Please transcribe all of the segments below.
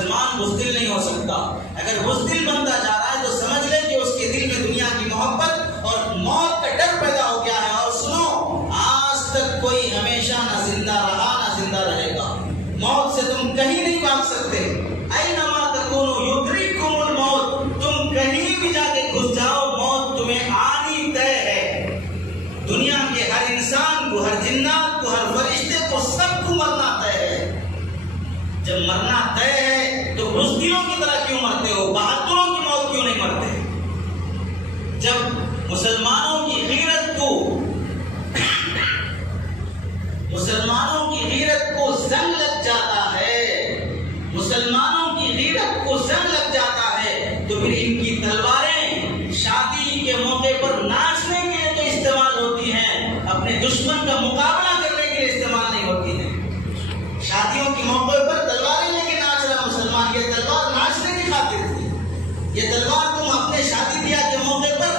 مسلمان بزدل نہیں ہو سکتا. اگر بزدل بنتا جا رہا ہے تو سمجھ لیں کہ اس کے دل میں دنیا کی محبت اور موت کا ڈر پیدا ہو گیا ہے. اور سنو، آج تک کوئی ہمیشہ نہ زندہ رہا نہ زندہ رہے گا. موت سے تم کہیں نہیں بھاگ سکتے. اینما تکونوا یدرککم الموت. تم کہیں بھی جا کے گھس جاؤ، موت تمہیں آنی طے ہے. دنیا کے ہر انسان کو، ہر جنات کو، ہر فرشتے کو، سب کو مرنا طے ہے. جب مرنا طے ہے تو بزدلوں کی طرح کیوں مرتے ہو؟ بہادروں کی موت کیوں نہیں مرتے؟ جب مسلمانوں کی غیرت کو زنگ لگ جاتا ہے، مسلمانوں کی غیرت کو زنگ لگ جاتا ہے، تو پھر ان کی تلواریں شادی کے موقع پر ناچنے کے لیے تو استعمال ہوتی ہیں، اپنے دشمن کا مقابلہ کرنے کے لیے استعمال نہیں ہوتی ہیں. شادیوں کے موقع پر تلواریں لے کے ناچ رہا مسلمان، یہ تلوار ناچنے کی خاطر تھی. یہ تلوار تم اپنے شادی بیاہ کے موقع پر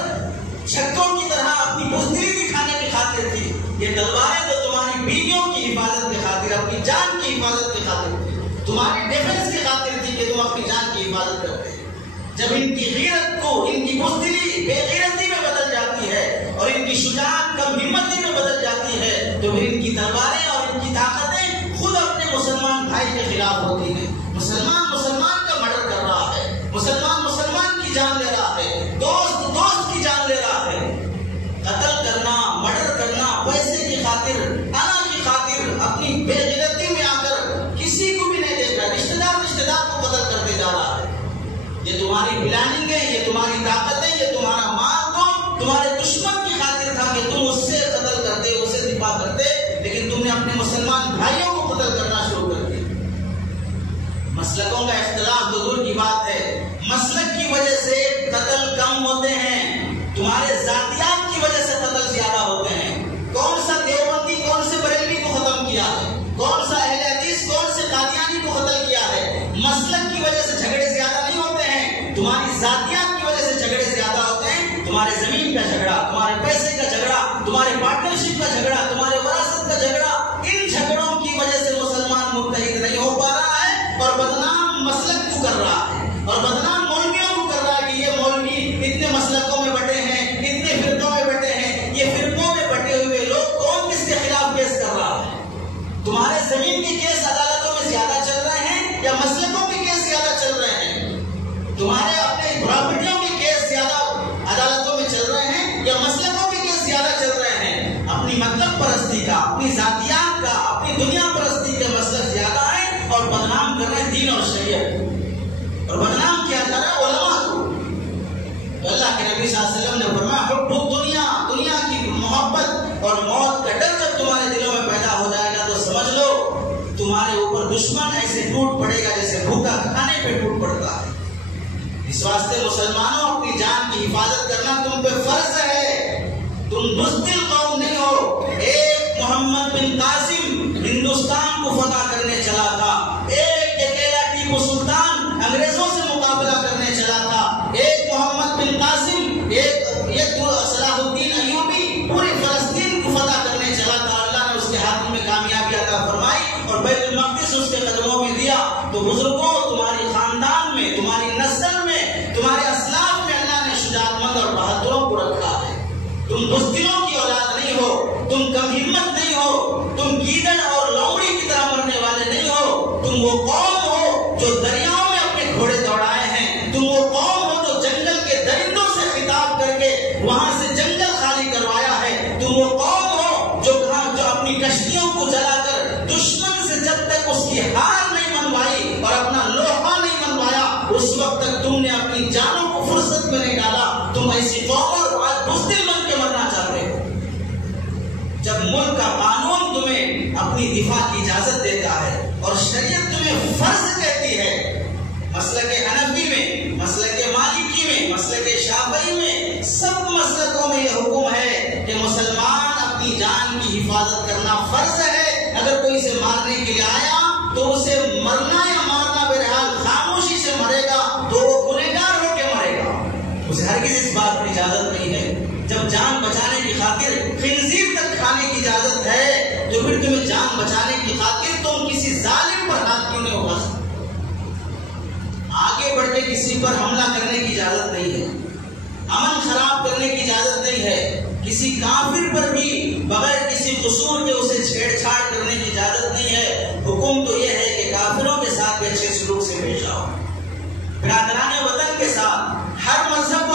چھکوں کی طرح اپنی بزدلی دکھانے کی خاطر تھی. یہ تلواریں تو تمہاری بیویوں کی حفاظت کی خاطر، اپنی جان کی حفاظت کی خاطر تھی، تمہاری ڈیفنس کی خاطر تھی کہ تم اپنی جان کی حفاظت کرتے. جب ان کی غیرت کو، ان کی بزدلی بے غیرتی میں بدل جاتی ہے اور ان کی شجاعت کم ہمتی میں بدل جاتی ہے، تو پھر ان کی تلواریں اور ان کی طاقتیں خود اپنے مسلمان بھائی کے خلاف ہوتی ہیں. مسلمان کا مرڈر کر رہا ہے، مسلمان کی جان لے رہا ہے، دوست کی جان لے رہا ہے. قتل کرنا، مرڈر کرنا، پیسے کی خاطر، انا کی خاطر، اپنی بے غیرتی میں آ کر کسی کو بھی نہیں دیکھ رہا، رشتہ دار کو قتل کرتے جا رہا ہے. یہ تمہاری پلاننگ ہے، یہ تمہاری طاقت ہے، یہ تمہارا مال تو تمہارے دشمن کی خاطر تھا کہ تم اس سے قتل کرتے، اسے دفاع کرتے، لیکن تم نے اپنے مسلمان بھائیوں کو قتل کرنا شروع کر دیا. مسلکوں کا اختلاف تو دور کی بات ہے، مسلک کی وجہ سے قتل کم ہوتے ہیں، تمہارے ذاتیات کی وجہ سے قتل زیادہ ہوتے ہیں. کون سا دیوبندی، کون سے بریلوی کو ختم کیا ہے؟ کون سا اہل حدیث، کون سے قادیانی کو قتل کیا ہے؟ مسلک کی وجہ سے جھگڑے زیادہ نہیں ہوتے ہیں، تمہاری ذاتیات کی وجہ سے جھگڑے زیادہ ہوتے ہیں. تمہارے زمین کا جھگڑا، تمہارے پیسے کا جھگڑا، تمہارے پارٹنرشپ کا جھگڑا، تمہارے وراثت کا جھگڑا، ان جھگڑوں کی وجہ سے مسلمان متحد نہیں ہو پا رہا ہے اور بدنام مسلک کو کر رہا ہے، اور بدنام مولویوں کو کر رہا ہے کہ یہ مولوی اتنے مسلکوں میں بٹے ہیں، اتنے فرقوں میں بٹے ہیں. یہ فرقوں میں بٹے ہوئے لوگ کون کس کے خلاف کیس کر رہا ہے؟ تمہارے زمین کے کیس عدالتوں میں زیادہ چل رہے ہیں یا مسلکوں کے کیس زیادہ چل رہے ہیں؟ تمہارے اپنے پراپرٹیوں کے کیس زیادہ عدالتوں میں چل رہے ہیں یا مسلکوں کے کیس زیادہ چل رہے ہیں؟ اپنی مطلب پرستی کا، اپنی ذاتیات کا، اپنی دنیا پرستی کے مسلک زیادہ ہے اور بدنام کر رہے ہیں دین اور شریعت. اور بدنام کیا جا رہا ہے علماء کو. تو اللہ کے نبی صلی اللہ علیہ وسلم نے فرمایا حب دنیا کی محبت اور موت کا ڈر جب تمہارے دلوں میں پیدا ہو جائے گا تو سمجھ لو تمہارے اوپر دشمن ایسے ٹوٹ پڑے گا جیسے بھوکا کھانے پہ ٹوٹ پڑتا ہے. اس واسطے مسلمانوں اپنی جان کی حفاظت کرنا تم پہ فرض ہے. تم بزدل قوم نہیں ہو. ایک محمد بن قاسم ہندوستان کو فتح کرنے چلا تھا، ایک اکیلا ٹیپو سلطان انگریزوں سے مقابلہ کرنے چلا تھا، ایک محمد بن قاسم، ایک صلاح الدین ایوبی پوری فلسطین کو فتح کرنے چلا تھا. اللہ نے اس کے ہاتھ میں کامیابی عطا فرمائی اور بیت المقدس اس کے قدموں میں دیا. تو بزرگوں، تمہاری خاندان میں، تمہاری نسل میں، تمہارے اسلاف میں اللہ نے شجاعت مند اور بہادروں کو رکھا ہے. تم بزدلوں کی اولاد نہیں ہو، تم کم ہمت نہیں ہو، تم گیدڑ اور لومڑی کی طرح مرنے والے نہیں ہو. تم وہ قوم ہو جو دریاؤں میں اپنے گھوڑے دوڑائے ہیں. تم وہ قوم ہو جو جنگل کے درندوں سے خطاب کر کے وہاں سے جنگل خالی کروایا ہے. تم وہ قوم ہو جو اپنی کشتیوں کو جلا کر دشمن سے جب تک اس کی ہار نہیں منوائی اور اپنا لوہا نہیں منوایا اس وقت تک تم نے اپنی جانوں کو فرصت میں نہیں ڈالا. تم ایسی قوم اور آج بزدل بن کے مرنا چاہتے ہو. جب ملک کا قانون تمہیں اپنی دفاع کی اجازت دیتا ہے اور شریعت تمہیں فرض کہتی ہے، مسلک حنفی میں، مسلک مالکی میں، مسلک شافعی میں، سب مسلکوں میں یہ حکم ہے کہ مسلمان اپنی جان کی حفاظت کرنا فرض ہے. اگر کوئی اسے مارنے کے لیے آیا تو اسے مرنا یا مارنا بہرحال خاموشی سے مرے گا تو وہ گنہگار ہو کے مرے گا. اسے ہرگز اس بات کی اجازت نہیں ہے. جب جان بچانے کی خاطر خنزیر تک کھانے کی اجازت ہے تو پھر تمہیں جان بچانے کی خاطر تم کسی ظالم پر ہاتھ کیوں نہیں اٹھا سکتے؟ کسی پر حملہ کرنے کی اجازت نہیں ہے، امن خراب کرنے کی اجازت نہیں ہے، کسی کافر پر بھی بغیر کسی قصور کے اسے چھیڑ چھاڑ کرنے کی اجازت نہیں ہے۔ حکم تو یہ ہے کہ کافروں کے ساتھ بھی اچھے سلوک سے پیش آؤ، برادران وطن کے ساتھ، ہر مذہب